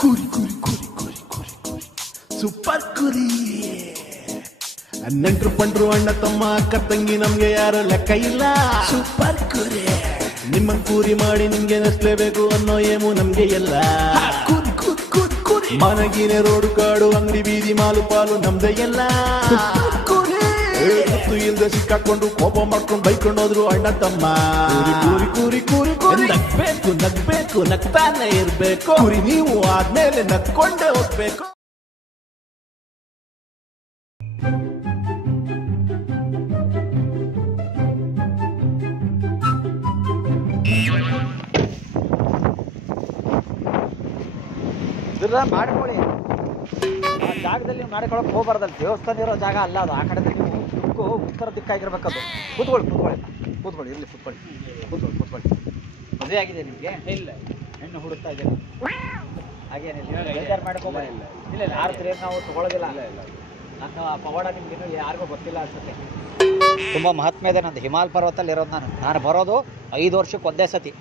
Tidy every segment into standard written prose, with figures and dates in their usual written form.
ಕುರಿ ಕುರಿ ಕುರಿ ಕುರಿ ಕುರಿ ಕುರಿ ಸೂಪರ್ ಕುರಿ. ನೆಂಟ್ರು ಪಂಡ್ರು ಅಣ್ಣ ತಮ್ಮ ಅಕ್ಕ ತಂಗಿ ನಮ್ಗೆ ಯಾರು ಲೆಕ್ಕ ಇಲ್ಲ. ಸೂಪರ್ ಕುರಿ. ನಿಮ್ಮ ಕೂರಿ ಮಾಡಿ ನಿಮ್ಗೆ ನಸ್ಲೇಬೇಕು ಅನ್ನೋ ಏಮು ನಮ್ಗೆ ಎಲ್ಲ. ಕುರಿ ಕುರಿ ಕುರಿ ಕುರಿ. ಮನಗಿನ ರೋಡು ಕಾಡು ಅಂಗಡಿ ಬೀದಿ ಮಾಲು ಪಾಲು ನಮ್ದೇ ಎಲ್ಲ. ಗೊತ್ತು ಇಲ್ದೆ ಸಿಕ್ಕಾಕೊಂಡು ಕೋಪ ಮಾಡ್ಕೊಂಡು ಬೈಕೊಂಡು ಹೋದ್ರು ಅಣ್ಣ ತಮ್ಮ. ಕೂರಿ ಕೂರಿ ಕೂರಿ ಕೂರಿ ನಗ್ಬೇಕು ನಗ್ಬೇಕು ನಗ್ತಾನೆ ಇರ್ಬೇಕು. ಕುರಿ ನೀವು ಆದ್ಮೇಲೆ ನಗ್ಕೊಂಡೇ ಹೋಗ್ಬೇಕು. ಇದೆಲ್ಲ ಮಾಡ್ಕೊಳ್ಳಿ. ಆ ಜಾಗದಲ್ಲಿ ಮಾಡ್ಕೊಳಕ್ ಹೋಗ್ಬಾರ್ದಲ್ಲ. ದೇವಸ್ಥಾನ ಇರೋ ಜಾಗ ಅಲ್ಲ ಅದು. ಆ ಕಡೆ ನೀವು ಉತ್ತರ ದಿಕ್ಕಾಗಿರ್ಬೇಕದು. ಕೂತ್ಕೊಳ್ಳಿ ಕೂತ್ಕೊಳ್ಳಿ ಕೂತ್ಕೊಳ್ಳಿ ಇರಲಿ ಕೂತ್ಕೊಳ್ಳಿ ಕೂತ್ಕೊಳ್ಳಿ ಕೂತ್ಕೊಳ್ಳಿ. ಮದುವೆ ಆಗಿದೆ ನಿಮಗೆ? ಇಲ್ಲ. ಹೆಣ್ಣು ಹುಡುಕ್ತಾ ಇದ್ದೀರಾ? ಹಾಗೇನಿಲ್ಲ, ಬೇಜಾರು ಮಾಡ್ಕೊಂಬ. ಇಲ್ಲ ಇಲ್ಲ, ಯಾರು ರೇಟ್ ನಾವು ತೊಗೊಳೋದಿಲ್ಲ. ನನ್ನ ಪವಾಡ ನಿಮ್ಗೇನು ಯಾರಿಗೂ ಗೊತ್ತಿಲ್ಲ ಅನ್ಸುತ್ತೆ. ತುಂಬ ಮಹಾತ್ಮೆ ಇದೆ ನಂದು. ಹಿಮಾಲಯ ಪರ್ವತದಲ್ಲಿ ಇರೋದು ನಾನು ಬರೋದು 5 ವರ್ಷಕ್ಕೆ ಒಂದೇ ಸತಿ.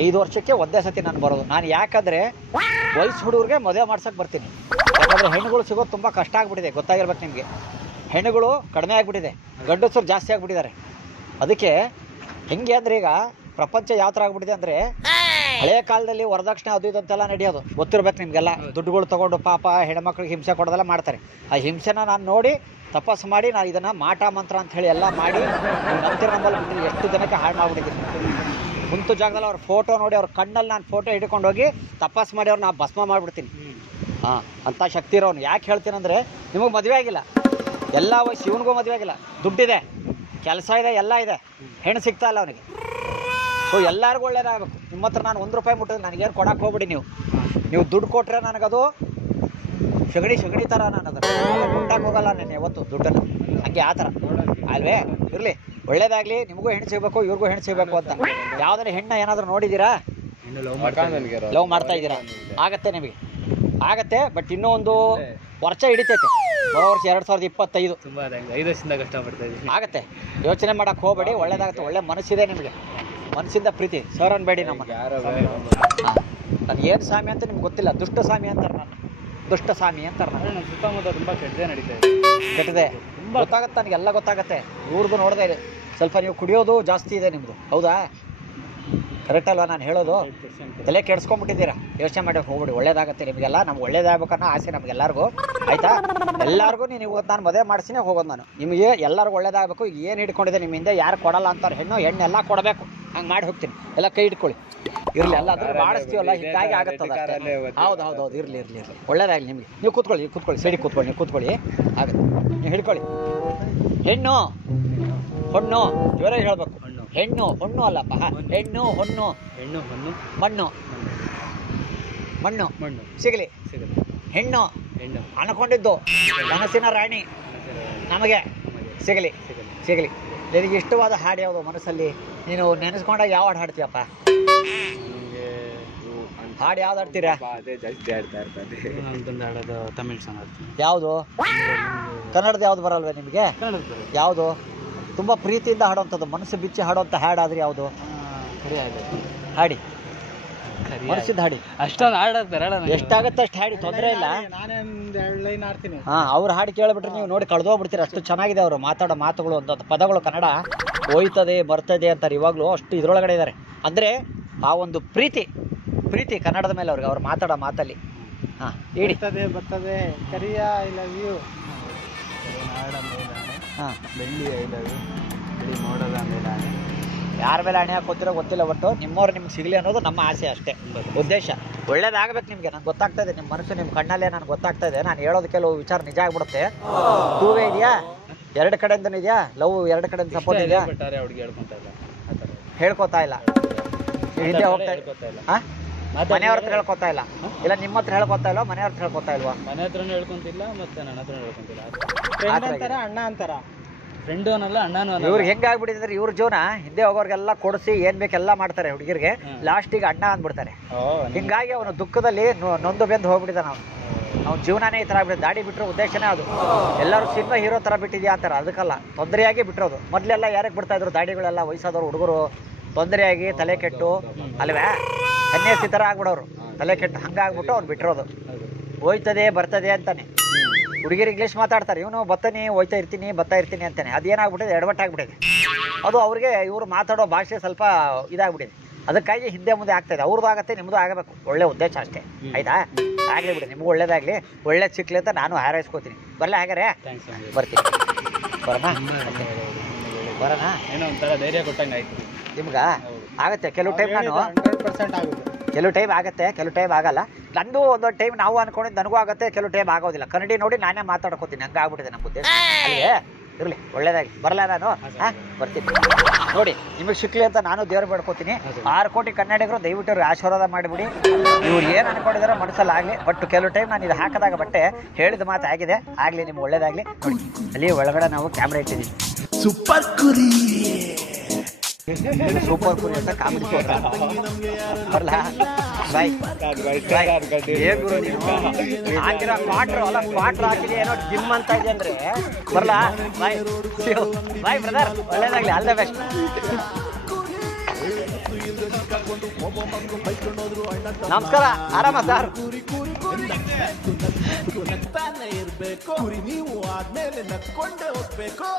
5 ವರ್ಷಕ್ಕೆ ಒಂದೇ ಸತಿ ನಾನು ಬರೋದು. ನಾನು ಯಾಕಂದರೆ ವಯಸ್ಸು ಹುಡುಗರಿಗೆ ಮದುವೆ ಮಾಡ್ಸೋಕೆ ಬರ್ತೀನಿ. ಯಾಕಂದರೆ ಹೆಣ್ಣುಗಳು ಸಿಗೋದು ತುಂಬ ಕಷ್ಟ ಆಗಿಬಿಟ್ಟಿದೆ, ಗೊತ್ತಾಗಿರ್ಬೇಕು ನಿಮಗೆ. ಹೆಣ್ಣುಗಳು ಕಡಿಮೆ ಆಗಿಬಿಟ್ಟಿದೆ, ಗಂಡಸರು ಜಾಸ್ತಿ ಆಗಿಬಿಟ್ಟಿದ್ದಾರೆ. ಅದಕ್ಕೆ ಹೆಂಗೆ ಅಂದರೆ ಈಗ ಪ್ರಪಂಚ ಯಾವ ಥರ ಆಗಿಬಿಟ್ಟಿದೆ ಅಂದರೆ, ಹಳೆಯ ಕಾಲದಲ್ಲಿ ವರದಕ್ಷಿಣೆ ಅದು ಇದಂತೆಲ್ಲ ನಡೆಯೋದು ಗೊತ್ತಿರ್ಬೇಕು ನಿಮಗೆಲ್ಲ. ದುಡ್ಡುಗಳು ತೊಗೊಂಡು ಪಾಪ ಹೆಣ್ಮಕ್ಳಿಗೆ ಹಿಂಸೆ ಕೊಡೋದೆಲ್ಲ ಮಾಡ್ತಾರೆ. ಆ ಹಿಂಸೆನ ನಾನು ನೋಡಿ ತಪಸ್ಸು ಮಾಡಿ ನಾನು ಇದನ್ನು ಮಾಟ ಮಂತ್ರ ಅಂತ ಹೇಳಿ ಎಲ್ಲ ಮಾಡಿ ನಂತರ ನಮ್ಮಲ್ಲಿ ಬಿಟ್ಟು ಎಷ್ಟು ಜನಕ್ಕೆ ಹಾಳು ಮಾಡಿಬಿಟ್ಟಿದ್ದೀನಿ. ಕುಂತು ಜಾಗದಲ್ಲಿ ಅವ್ರ ಫೋಟೋ ನೋಡಿ ಅವ್ರ ಕಣ್ಣಲ್ಲಿ ನಾನು ಫೋಟೋ ಹಿಡ್ಕೊಂಡು ಹೋಗಿ ತಪಸ್ಸು ಮಾಡಿ ಅವ್ರನ್ನ ಭಸ್ಮ ಮಾಡಿಬಿಡ್ತೀನಿ. ಹಾಂ, ಅಂಥ ಶಕ್ತಿ ಇರೋನು. ಯಾಕೆ ಹೇಳ್ತೀನಂದರೆ, ನಿಮಗೆ ಮದುವೆ ಆಗಿಲ್ಲ, ಎಲ್ಲ ವಯಸ್ಸು ಇವನಿಗೂ ಮದುವೆ ಆಗಿಲ್ಲ, ದುಡ್ಡಿದೆ, ಕೆಲಸ ಇದೆ, ಎಲ್ಲ ಇದೆ, ಹೆಣ್ಣು ಸಿಗ್ತಾ ಇಲ್ಲ ಅವನಿಗೆ. ಸೊ ಎಲ್ಲರಿಗೂ ಒಳ್ಳೇದಾಗಬೇಕು. ನಿಮ್ಮ ಹತ್ರ ನಾನು 1 ರೂಪಾಯಿ ಮುಟ್ಟಿದ್ರೆ ನನಗೇನು ಕೊಡಕ್ಕೆ ಹೋಗ್ಬಿಡಿ. ನೀವು ದುಡ್ಡು ಕೊಟ್ಟರೆ ನನಗದು ಸಗಣಿ ಥರ. ನಾನು ಅದನ್ನು ಮುಟ್ಟಕ್ಕೆ ಹೋಗಲ್ಲ ನಾನು ಯಾವತ್ತು ದುಡ್ಡನ್ನು. ಹಂಗೆ ಆ ಥರ ಅಲ್ವೇ? ಇರಲಿ, ಒಳ್ಳೇದಾಗಲಿ. ನಿಮಗೂ ಹೆಣ್ಣು ಸಿಗಬೇಕು, ಇವ್ರಿಗೂ ಹೆಣ್ಣು ಸಿಗಬೇಕು ಅಂತ. ಯಾವುದಾದ್ರು ಹೆಣ್ಣ ಏನಾದರೂ ನೋಡಿದ್ದೀರಾ? ಲವ್ ಮಾಡ್ತಾ ಇದ್ದೀರಾ? ಆಗತ್ತೆ, ನಿಮಗೆ ಆಗತ್ತೆ. ಬಟ್ ಇನ್ನೂ ಒಂದು ವರ್ಷ ಹಿಡಿತೈತೆ. ಬರೋ ವರ್ಷ 2025. 5 ವರ್ಷದಿಂದ ಕಷ್ಟಪಡ್ತಾ ಇದ್ದೀನಿ. ಆಗತ್ತೆ, ಯೋಚನೆ ಮಾಡೋಕ್ಕೆ ಹೋಗಬೇಡಿ. ಒಳ್ಳೇದಾಗುತ್ತೆ. ಒಳ್ಳೆ ಮನಸ್ಸಿದೆ ನಿಮಗೆ, ಮನಸ್ಸಿಂದ ಪ್ರೀತಿ. ಸರ್ ಅನ್ಬೇಡಿ ನಮ್ಮನ್ನು. ನಾನು ಏನು ಸ್ವಾಮಿ ಅಂತ ನಿಮ್ಗೆ ಗೊತ್ತಿಲ್ಲ. ದುಷ್ಟ ಸ್ವಾಮಿ ಅಂತಾರೆ ನಾನು. ದುಷ್ಟ ಸ್ವಾಮಿ ಅಂತಾರೆ ನಾನು. ಸುತ್ತಮುತ್ತ ತುಂಬ ಕೆಟ್ಟದೇ ನಡೀತಾ ಇದೆ. ಕೆಟ್ಟದೆ ಗೊತ್ತಾಗುತ್ತೆ ನನಗೆಲ್ಲ ಗೊತ್ತಾಗುತ್ತೆ. ಇವ್ರದ್ದು ನೋಡಿದೆ ಇದೆ. ಸ್ವಲ್ಪ ನೀವು ಕುಡಿಯೋದು ಜಾಸ್ತಿ ಇದೆ ನಿಮ್ಮದು, ಹೌದಾ? ಕರೆಕ್ಟ್ ಅಲ್ವಾ ನಾನು ಹೇಳೋದು? ತಲೆ ಕೆಡ್ಸ್ಕೊಂಡ್ಬಿಟ್ಟಿದ್ದೀರಾ. ಯೋಚನೆ ಮಾಡೋಕ್ಕೆ ಹೋಗ್ಬಿಡಿ. ಒಳ್ಳೇದಾಗುತ್ತೆ ನಿಮಗೆಲ್ಲ. ನಮ್ಗೆ ಒಳ್ಳೇದಾಗಬೇಕನ್ನೋ ಆಸೆ ನಮಗೆಲ್ಲರಿಗೂ. ಆಯಿತಾ? ಎಲ್ಲರಿಗೂ ನೀನು ಇವತ್ತು ನಾನು ಮದುವೆ ಮಾಡಿಸಿನೇ ಹೋಗೋದು ನಾನು. ನಿಮಗೆ ಎಲ್ಲರಿಗೂ ಒಳ್ಳೇದಾಗಬೇಕು. ಈಗ ಏನು ಹಿಡ್ಕೊಂಡಿದೆ ನಿಮ್ಮ ಹಿಂದೆ, ಯಾರು ಕೊಡಲ್ಲ ಅಂತಾರೆ ಹೆಣ್ಣೆಲ್ಲ ಕೊಡಬೇಕು. ಹಂಗೆ ಮಾಡಿ ಹೋಗ್ತೀನಿ. ಎಲ್ಲ ಕೈ ಹಿಡ್ಕೊಳ್ಳಿ. ಇರಲಿ, ಎಲ್ಲ ಅದ್ರ ಮಾಡಿಸ್ತೀವಲ್ಲ, ಹೀಗಾಗಿ ಆಗುತ್ತದೆ ಅಷ್ಟೇ. ಹೌದು, ಇರಲಿ. ಒಳ್ಳೇದಾಗಲಿ ನಿಮಗೆ. ನೀವು ಕೂತ್ಕೊಳ್ಳಿ ಸೈಡಿಗೆ ಕೂತ್ಕೊಳ್ಳಿ. ನೀವು ಕೂತ್ಕೊಳ್ಳಿ, ಆಗುತ್ತೆ. ನೀವು ಹಿಡ್ಕೊಳ್ಳಿ. ಹೆಣ್ಣು ಹೊಣ್ಣು ಜೋರಾಗಿ ಹೇಳ್ಬೇಕು. ಹೆಣ್ಣು ಹೊಣ್ಣು ಅಲ್ಲಪ್ಪ, ಹೆಣ್ಣು ಹೊಣ್ಣು. ಮಣ್ಣು ಸಿಗಲಿ. ಹೆಣ್ಣು ಅನ್ಕೊಂಡಿದ್ದು ಮನಸ್ಸಿನ ರಾಣಿ ನಮಗೆ ಸಿಗಲಿ. ನಿನಗೆ ಇಷ್ಟವಾದ ಹಾಡು ಯಾವುದು ಮನಸ್ಸಲ್ಲಿ? ನೀನು ನೆನೆಸ್ಕೊಂಡಾಗ ಯಾವ ಹಾಡು ಹಾಡ್ತೀಯಪ್ಪ? ಹಾಡು ಯಾವ್ದು ಹಾಡ್ತೀರಾ? ತಮಿಳ್ ಸಾಂಗ್. ಯಾವುದು? ಕನ್ನಡದ ಯಾವ್ದು ಬರಲ್ವೇ ನಿಮಗೆ? ಯಾವುದು ತುಂಬ ಪ್ರೀತಿಯಿಂದ ಹಾಡುವಂಥದ್ದು, ಮನಸ್ಸು ಬಿಚ್ಚಿ ಹಾಡುವಂಥ ಹಾಡಾದ್ರೆ ಯಾವುದು? ಹಾಡಿ, ಮನಸ್ಸಿದ್ದು ಹಾಡಿ. ಅಷ್ಟೊಂದು ಹಾಡ್ತಾರೆ. ಎಷ್ಟಾಗತ್ತೆ ಅಷ್ಟು ಹಾಡಿ, ತೊಂದರೆ ಇಲ್ಲ. ಹಾಂ, ಅವ್ರ ಹಾಡು ಕೇಳಿಬಿಟ್ರೆ ನೀವು ನೋಡಿ ಕಳೆದೋಗ್ಬಿಡ್ತೀರ. ಅಷ್ಟು ಚೆನ್ನಾಗಿದೆ ಅವರು ಮಾತಾಡೋ ಮಾತುಗಳು, ಒಂದೊಂದು ಪದಗಳು. ಕನ್ನಡ ಹೋಯ್ತದೆ ಬರ್ತದೆ ಅಂತಾರೆ ಇವಾಗಲೂ. ಅಷ್ಟು ಇದರೊಳಗಡೆ ಇದ್ದಾರೆ. ಅಂದರೆ ಆ ಒಂದು ಪ್ರೀತಿ ಕನ್ನಡದ ಮೇಲೆ ಅವ್ರಿಗೆ, ಅವ್ರು ಮಾತಾಡೋ ಮಾತಲ್ಲಿ. ಹಾಂ, ಹೇಳಿ. ಬರ್ತದೆ ಕರಿಯ ಐ ಲವ್ ಯು. ಹಾಂ, ಬೆಳ್ಳಿ ಐ ಲವ್ ಯು. ಬಿಳಿ ಮೋಡದ ಮೇಲೆ ಆನೆ. ಯಾರ ಮೇಲೆ ಹಣೆ ಹಾಕೋತಿರೋ ಗೊತ್ತಿಲ್ಲ. ಒಟ್ಟು ನಿಮ್ಮವ್ರು ನಿಮ್ಗೆ ಸಿಗಲಿ ಅನ್ನೋದು ನಮ್ಮ ಆಸೆ ಅಷ್ಟೇ, ಉದ್ದೇಶ. ಒಳ್ಳೇದಾಗಬೇಕು ನಿಮಗೆ. ನಂಗೆ ಗೊತ್ತಾಗ್ತಾ ಇದೆ ನಿಮ್ಮ ಮನಸ್ಸು, ನಿಮ್ಮ ಕಣ್ಣಲ್ಲೇ ನನಗೆ ಗೊತ್ತಾಗ್ತಾ ಇದೆ. ನಾನು ಹೇಳೋದು ಕೆಲವು ವಿಚಾರ ನಿಜ ಆಗ್ಬಿಡುತ್ತೆ. ಟೂವೇ ಇದೆಯಾ? 2 ಕಡೆಯಿಂದನೂ ಇದೆಯಾ? ಲವ್ 2 ಕಡೆಯಿಂದ ಸಪೋರ್ಟ್ ಇದೆಯಾ? ಹೇಳ್ಕೊತಾ ಇಲ್ಲ. ಹಿಂದೆ ಹೋಗ್ತಾ ಇಲ್ಲ. ಹಾಂ, ಮನೆಯವ್ರ ಹತ್ರ ಹೇಳ್ಕೊತಾ ಇಲ್ಲ. ಇಲ್ಲ ನಿಮ್ಮ ಹತ್ರ ಹೇಳ್ಕೊತಾ ಇಲ್ವಾ? ಮನೆಯವ್ರ ಹತ್ರ ಹೇಳ್ಕೊತಾ ಇಲ್ವಾ? ಮನೆ ಹತ್ರನೂ ಹೇಳ್ಕೊಂತಿಲ್ಲ, ಮತ್ತೆ ನನ್ನ ಹತ್ರ ಹೇಳ್ಕೊಂತಿಲ್ಲ. ಅಣ್ಣ ಅಂತಾರ, ಫ್ರೆಂಡು ಅನ್ನಲ್ಲ, ಅಣ್ಣನೂ ಅನ್ನಲ್ಲ. ಇವ್ರಿಗೆ ಹೆಂಗೆ ಆಗ್ಬಿಟ್ಟಿದ್ರೆ ಇವ್ರ ಜೀವನ, ಹಿಂದೆ ಹೋಗೋರಿಗೆಲ್ಲ ಕೊಡಿಸಿ ಏನು ಬೇಕೆಲ್ಲ ಮಾಡ್ತಾರೆ ಹುಡುಗಿರಿಗೆ, ಲಾಸ್ಟಿಗೆ ಅಣ್ಣ ಅಂದ್ಬಿಡ್ತಾರೆ. ಹಿಂಗಾಗಿ ಅವನು ದುಃಖದಲ್ಲಿ ನೊಂದು ಬೆಂದು ಹೋಗ್ಬಿಟ್ಟಿದ್ದಾನೆ ಅವನು. ಅವ್ನ ಜೀವನನೇ ಈ ಥರ ಆಗ್ಬಿಟ್ಟು ದಾಡಿ ಬಿಟ್ಟರೆ ಉದ್ದೇಶನೇ ಅದು. ಎಲ್ಲರೂ ಸಿನಿಮಾ ಹೀರೋ ಥರ ಬಿಟ್ಟಿದ್ಯಾ ಅಂತಾರೆ, ಅದಕ್ಕಲ್ಲ, ತೊಂದರೆಯಾಗಿ ಬಿಟ್ಟಿರೋದು. ಮೊದಲೆಲ್ಲ ಯಾರಿಗೆ ಬಿಡ್ತಾ ಇದ್ರು ದಾಡಿಗಳೆಲ್ಲ, ವಯಸ್ಸಾದವ್ರು ಹುಡುಗರು ತೊಂದರೆಯಾಗಿ ತಲೆ ಕೆಟ್ಟು ಅಲ್ವೇ ಸನ್ಯಾಸಿ ಥರ ಆಗ್ಬಿಡೋರು, ತಲೆ ಕೆಟ್ಟು ಹಂಗಾಗ್ಬಿಟ್ಟು ಅವ್ರು ಬಿಟ್ಟಿರೋದು. ಹೋಯ್ತದೆ ಬರ್ತದೆ ಅಂತಾನೆ. ಹುಡುಗಿರು ಇಂಗ್ಲೀಷ್ ಮಾತಾಡ್ತಾರೆ, ಇವನು ಬತ್ತಾನೆ ಹೋಯ್ತಾ ಇರ್ತೀನಿ ಬರ್ತಾ ಇರ್ತೀನಿ ಅಂತಾನೆ. ಅದೇನಾಗ್ಬಿಟ್ಟಿದೆ, ಎಡವಟ್ಟಾಗ್ಬಿಟ್ಟಿದೆ. ಅದು ಅವ್ರಿಗೆ ಇವರು ಮಾತಾಡೋ ಭಾಷೆ ಸ್ವಲ್ಪ ಇದಾಗ್ಬಿಟ್ಟಿದೆ. ಅದಕ್ಕಾಗಿ ಹಿಂದೆ ಮುಂದೆ ಆಗ್ತಾಯಿದೆ. ಅವ್ರದ್ದು ಆಗುತ್ತೆ, ನಿಮ್ಮದು ಆಗಬೇಕು, ಒಳ್ಳೆ ಉದ್ದೇಶ ಅಷ್ಟೇ. ಆಯ್ತಾ? ಆಗಲಿ ಬಿಡಿ, ನಿಮಗೂ ಒಳ್ಳೇದಾಗಲಿ, ಒಳ್ಳೇದು ಸಿಕ್ಲಿ ಅಂತ ನಾನು ಹಾರೈಸ್ಕೋತೀನಿ. ಬರಲ್ಲ ಹಾಗಾರೆ? ಬರ್ತೀನಿ. ಬರೋಣ ಬರೋಣ. ಏನೋ ಒಂಥರ ಧೈರ್ಯ ಕೊಟ್ಟಂಗೆ ಆಯ್ತು ನಿಮ್ಗೆ. ಆಗುತ್ತೆ ಕೆಲವು ಟೈಮ್, ನಾನು 100% ಆಗುತ್ತೆ. ಕೆಲವು ಟೈಮ್ ಆಗುತ್ತೆ, ಕೆಲವು ಟೈಮ್ ಆಗಲ್ಲ. ನಂದು ಒಂದೊಂದು ಟೈಮ್ ನಾವು ಅನ್ಕೊಂಡಿದ್ದು ನನಗೂ ಆಗುತ್ತೆ, ಕೆಲವು ಟೈಮ್ ಆಗೋದಿಲ್ಲ. ಕನ್ನಡಿ ನೋಡಿ ನಾನೇ ಮಾತಾಡ್ಕೋತೀನಿ, ಹಂಗೆ ಆಗ್ಬಿಟ್ಟಿದೆ ನಮ್ಮ ಉದ್ದೇಶ. ಅಲ್ಲಿಗೆ ಇರಲಿ, ಒಳ್ಳೇದಾಗಿ. ಬರಲ್ಲ ನಾನು? ಹಾಂ, ಬರ್ತೀನಿ. ನೋಡಿ, ನಿಮಗೆ ಸಿಕ್ಲಿ ಅಂತ ನಾನು ದೇವ್ರು ಬೇಡ್ಕೋತೀನಿ. 6 ಕೋಟಿ ಕನ್ನಡಿಗರು ದಯವಿಟ್ಟು ಅವ್ರಿಗೆ ಆಶೀರ್ವಾದ ಮಾಡಿಬಿಡಿ. ಇವ್ರು ಏನು ಅನ್ಕೊಂಡಿದಾರೋ ಮನಸ್ಸಲ್ಲಿ ಆಗಲಿ. ಬಟ್ ಕೆಲವು ಟೈಮ್ ನಾನು ಇದು ಹಾಕಿದಾಗ ಬಟ್ಟೆ ಹೇಳಿದ ಮಾತು ಆಗಿದೆ. ಆಗಲಿ, ನಿಮ್ಗೆ ಒಳ್ಳೇದಾಗಲಿ. ನೋಡಿ, ಅಲ್ಲಿ ಒಳಗಡೆ ನಾವು ಕ್ಯಾಮ್ರಾ ಇಟ್ಟಿದ್ದೀವಿ. ಸೂಪರ್ ಕುರಿ ಸೂಪರ್ ಕುರಿ ಅಂತ ಕಾಮಿಡಿ ಬರಲ್ಲ. ಬಾಯ್ ಬಾಯ್. ಏನ್ ಗುರು ನೀನು ಹಾಕಿರೋ ಕ್ವಾಟ್ರು ಅಲ್ಲ, ಕ್ವಾಟ್ರು ಹಾಕಿದೆ ಏನೋ ಜಿಮ್ ಅಂತ ಇದೆ ಅಂದ್ರೆ ಬರಲ್ಲ. ಬಾಯ್ ಬಾಯ್ ಬ್ರದರ್, ಒಳ್ಳೇದಾಗ್ಲಿ, ಆಲ್ ದ ಬೆಸ್ಟ್. ನಮಸ್ಕಾರ, ಆರಾಮ ಸರ್? ಇರ್ಬೇಕು, ನೀವು ಆದ್ಮೇಲೆ ನಕ್ಕೊಂಡೇ ಹೋಗ್ಬೇಕು.